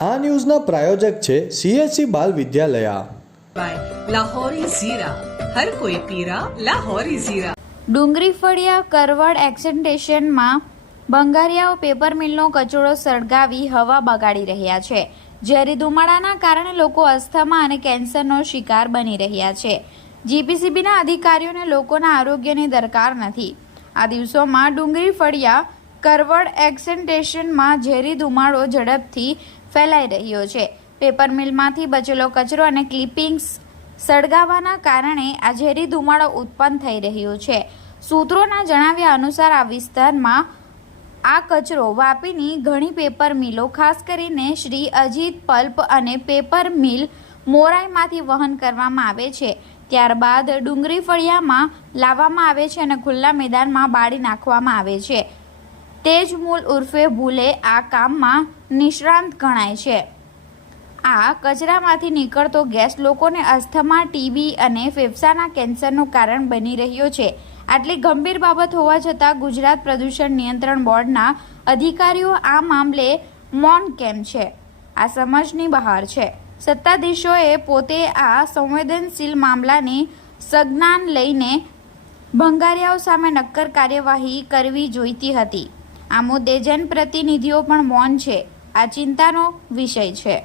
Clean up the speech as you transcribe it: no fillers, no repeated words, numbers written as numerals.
આ ન્યૂઝના પ્રાયોજક છે CSC બાલ વિદ્યાલયા। લાહોરી ઝીરા, હર કોઈ પીરા લાહોરી ઝીરા। ડુંગરી ફળિયા કરવડ એક્સટેન્શનમાં ભંગારિયાઓ પેપર મિલનો કચરો સળગાવી હવા બગાડી રહ્યા છે। ઝેરી ધુમાડાના કારણે લોકો અસ્થમા અને કેન્સરનો શિકાર બની રહ્યા છે। GPCBના અધિકારીઓને લોકોના આરોગ્યની દરકાર નથી। આ દિવસોમાં ડુંગરી ફળિયા કરવડ એક્સટેન્શનમાં ઝેરી ધુમાડો ઝડપથી ફેલાઈ રહ્યો છે। પેપર મિલમાંથી બચેલો કચરો અને ક્લિપિંગ્સ સળગાવવાના કારણે આ ઝેરી ધુમાડો ઉત્પન્ન થઈ રહ્યો છે। સૂત્રોના જણાવ્યા અનુસાર આ વિસ્તારમાં આ કચરો વાપીની ઘણી પેપર મિલો ખાસ કરીને શ્રી અજીત પલ્પ અને પેપર મિલ મોરાઈમાંથી વહન કરવામાં આવે છે। ત્યારબાદ ડુંગરી ફળિયામાં લાવવામાં આવે છે અને ખુલ્લા મેદાનમાં બાળી નાખવામાં આવે છે। તેજમૂલ ઉર્ફે ભૂલે આ કામમાં નિષ્ણાંત ગણાય છે। આ કચરામાંથી નીકળતો ગેસ લોકોને અસ્થમા, ટીબી અને ફેફસાના કેન્સરનું કારણ બની રહ્યો છે। આટલી ગંભીર બાબત હોવા છતાં ગુજરાત પ્રદૂષણ નિયંત્રણ બોર્ડના અધિકારીઓ આ મામલે મૌન કેમ છે? આ સમજની બહાર છે। સત્તાધીશોએ પોતે આ સંવેદનશીલ મામલાની સંજ્ઞાન લઈને ભંગારિયાઓ સામે નક્કર કાર્યવાહી કરવી જોઈતી હતી। આ મુદ્દે જનપ્રતિનિધિઓ પણ મૌન છે। આ ચિંતાનો વિષય છે।